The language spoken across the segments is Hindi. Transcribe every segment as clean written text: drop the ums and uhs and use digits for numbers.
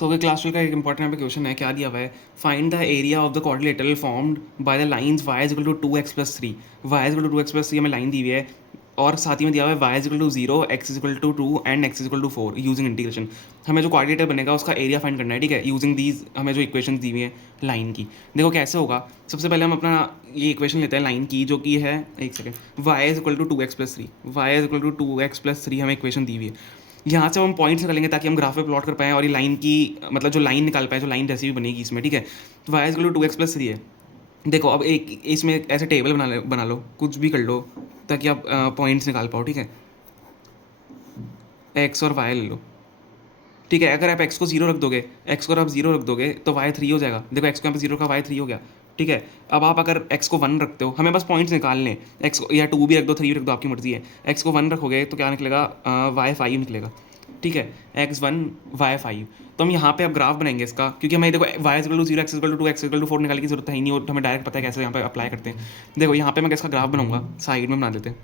सो क्लास 12 का एक इंपॉर्टेंट यहाँ पे क्वेश्चन है, क्या दिया हुआ है, find the area of the quadrilateral formed by the lines y is equal to 2x plus 3। y is equal to 2x plus 3 हमें लाइन दी हुई है, और साथ ही में दिया हुआ है y is equal to 0, x is equal to 2 and x is equal to 4 using integration. हमें जो क्वाड्रिलेटर बनेगा उसका एरिया फाइंड करना है, ठीक है, यूजिंग दीज हमें जो इक्वेशन दी हुई है लाइन की। देखो कैसे होगा, सबसे पहले हम अपना ये इक्वेशन लेते हैं लाइन की, जो कि है, एक second, y is equal to 2x plus 3, y is equal to 2x plus 3 हमें इक्वेशन दी हुई है। यहाँ से हम पॉइंट्स निकालेंगे ताकि हम ग्राफ पे प्लॉट कर पाएँ और ये लाइन की मतलब जो लाइन निकाल पाए, जो लाइन जैसी भी बनेगी इसमें, ठीक है। तो y is equal to 2x plus 3 है। देखो अब एक इसमें ऐसे टेबल बना लो, कुछ भी कर लो ताकि आप पॉइंट्स निकाल पाओ, ठीक है। x और y ले लो, ठीक है। अगर आप x को 0 रख दोगे, x को आप 0 रख दोगे तो y 3 हो जाएगा। देखो x को यहाँ पे 0 का y 3 हो गया, ठीक है। अब आप अगर x को 1 रखते हो, हमें बस पॉइंट्स निकालने, x को या 2 भी रख दो, 3 भी रख दो, आपकी मर्जी है। x को 1 रखोगे तो क्या निकलेगा, y 5 निकलेगा, ठीक है। x1 y 5। तो हम यहाँ पे अब ग्राफ बनाएंगे इसका, क्योंकि हमें देखो y equal to 0, x equal to 2, x equal to 4 निकालने की जरूरत है ही नहीं, और हमें डायरेक्ट पता है कैसे यहाँ पे अप्लाई करते हैं। देखो यहाँ पे मैं इसका ग्राफ बनाऊंगा, साइड में बना देते हैं,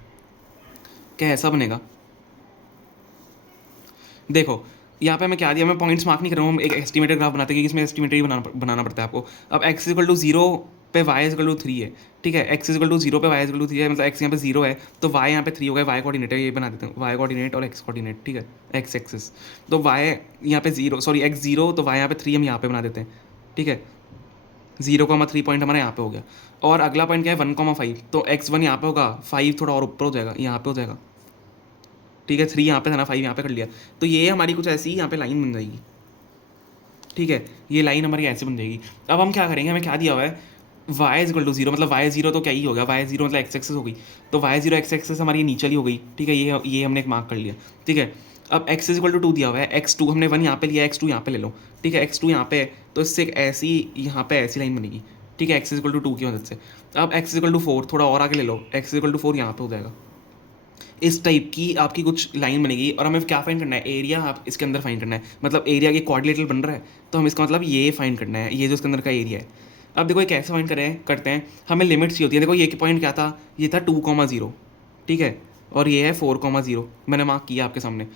क्या ऐसा बनेगा। देखो यहाँ पे मैं क्या दिया, मैं पॉइंट्स मार्क नहीं कर रहा हूँ, हम एक एस्टिमेटेड ग्राफ बनाते हैं, क्योंकि इसमें एस्टिमेटेड ही बनाना पड़ता है आपको। अब x इक्वल टू 0 पे y इक्वल टू 3 है, ठीक है। x इक्वल टू 0 पे y इक्वल टू 3 है, मतलब x यहाँ पे 0 है तो y यहाँ पे 3 हो गया, y कोऑर्डिनेट है, ये बना देते हैं, y कोऑर्डिनेट और x कोऑर्डिनेट, ठीक है, x एक्सिस। तो y यहाँ पे 0, सॉरी x 0, तो y यहाँ पे 3 हम यहाँ पे बना देते हैं, ठीक है। 0,3 पॉइंट हमारा यहाँ पे हो गया। और अगला पॉइंट क्या है, 1,5, तो x1 यहाँ पे होगा, 5 थोड़ा और ऊपर हो जाएगा, यहाँ पे हो जाएगा, ठीक है। 3 यहाँ पे था ना, 5 यहाँ पे कर लिया, तो ये हमारी कुछ ऐसी यहाँ पे लाइन बन जाएगी, ठीक है। ये लाइन हमारी ऐसे बन जाएगी। अब हम क्या करेंगे, हमें क्या दिया हुआ है, y इज इक्वल टू 0, मतलब y 0 तो क्या ही हो गया, y 0 मतलब x एक्सेस हो गई, तो y 0 x एक्सेस हमारी नीचे ही हो गई, ठीक है। ये हमने एक मार्क कर लिया, ठीक है। अब x इज इक्वल टू 2 दिया हुआ है, x2 हमने 1 यहाँ पे लिया, x2 यहाँ पे ले लो, ठीक है। x2 यहाँ पे है तो इससे एक ऐसी यहाँ पे ऐसी लाइन बनेगी, ठीक है, x इज इक्वल टू 2 की मदद से। अब x इज इक्वल टू 4 थोड़ा और आगे ले लो, x इज इक्वल टू 4 यहाँ पे हो जाएगा। इस टाइप की आपकी कुछ लाइन बनेगी, और हमें क्या फाइंड करना है, एरिया आप इसके अंदर फाइंड करना है, मतलब एरिया के क्वाड्रिलेटरल बन रहा है तो हम इसका मतलब ये फाइंड करना है, ये जो इसके अंदर का एरिया है। अब देखो ये कैसे फाइंड करते हैं, हमें लिमिट्स चाहिए होती है। देखो ये पॉइंट क्या था, ये था 2,0, ठीक है, और ये है 4,0, मैंने मार्क किया आपके सामने,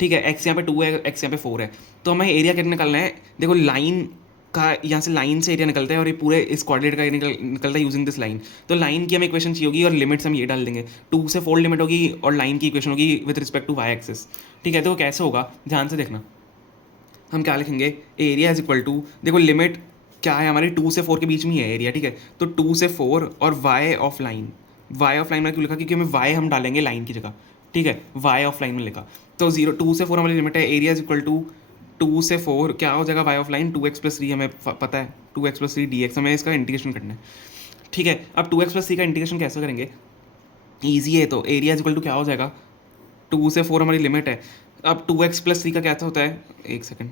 ठीक है। एक्स यहाँ पे 2 है, एक्स यहाँ पे 4 है, तो हमें एरिया कैसे निकालना है। देखो लाइन का, यहाँ से लाइन से एरिया निकलता है और ये पूरे इस क्वाड्रेट का निकलता है यूजिंग दिस लाइन। तो लाइन की हमें इक्वेशन चाहिए होगी और लिमिट्स हम ये डाल देंगे, 2 से 4 लिमिट होगी और लाइन की इक्वेशन होगी with respect to Y axis, ठीक है। तो कैसे होगा, ध्यान से देखना, हम क्या लिखेंगे, एरिया इज इक्वल टू, देखो लिमिट क्या है हमारी, 2 से 4 के बीच में ही है एरिया, ठीक है। तो 2 से 4 और Y of line, Y of line में क्यों लिखा, क्योंकि हमें वाई हम डालेंगे लाइन की जगह, ठीक है, वाई ऑफ लाइन में लिखा। तो 2 से 4 हमारी लिमिट है, एरिया इज इक्वल टू 2 से 4 क्या हो जाएगा, Y of line 2x plus 3 हमें पता है, 2x प्लस 3 dx, हमें इसका इंटीग्रेशन करना है, ठीक है। अब 2x प्लस 3 का इंटीग्रेशन कैसे करेंगे, ईजी है, तो एरिया इज इक्वल टू क्या हो जाएगा, 2 से 4 हमारी लिमिट है। अब 2x प्लस 3 का क्या होता है, एक सेकेंड,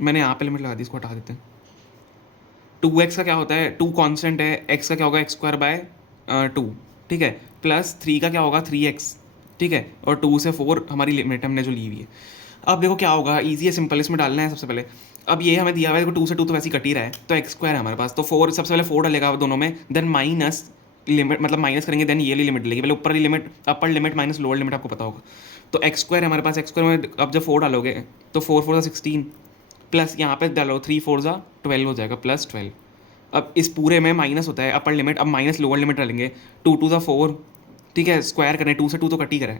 मैंने यहाँ पे लिमिट लगा दी, इसको हटा देते हैं। 2x का क्या होता है, 2 कांस्टेंट है, x का क्या होगा, x² बाय 2, ठीक है, प्लस 3 का क्या होगा 3x, ठीक है, और 2 से 4 हमारी लिमिट हमने जो ली हुई है। अब देखो क्या होगा, ईजी है, सिंपल, इसमें डालना है सबसे पहले। अब ये हमें दिया हुआ है, देखो 2 से 2 तो वैसे ही कट ही रहा है, तो x² है हमारे पास, तो 4 सबसे पहले 4 डालेगा दोनों में, देन माइनस लिमिट, मतलब माइनस करेंगे, देन ये लिमिट डलेगी, पहले ऊपर limit, upper limit minus lower limit, आपको पता होगा। तो x² है हमारे पास, x² में अब जब 4 डालोगे तो 4 4 16, प्लस यहाँ पे डालो 3 4 12 हो जाएगा, प्लस 12। अब इस पूरे में माइनस होता है अपर लिमिट, अब माइनस लोअर लिमिट डालेंगे, 2 2 4, ठीक है, स्क्वायर करें, 2 से 2 तो कट ही करें,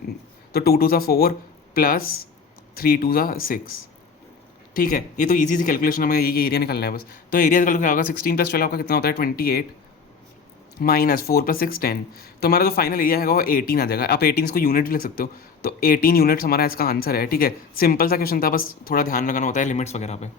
तो 2 2 4 प्लस 3 2 6, ठीक है। ये तो इजी सी कैलकुलेशन, हमें ये एरिया निकालना है बस। तो एरिया निकल क्या होगा, 16 प्लस 12 आपका कितना होता है 28, माइनस 4 प्लस 6 10, तो हमारा जो फाइनल एरिया है वो 18 आ जाएगा। आप 18 इसको यूनिट भी लिख सकते हो, तो 18 यूनिट्स हमारा इसका आंसर है, ठीक है। सिंपल सा क्वेश्चन था, बस थोड़ा ध्यान लगाना होता है लिमिट्स वगैरह पे।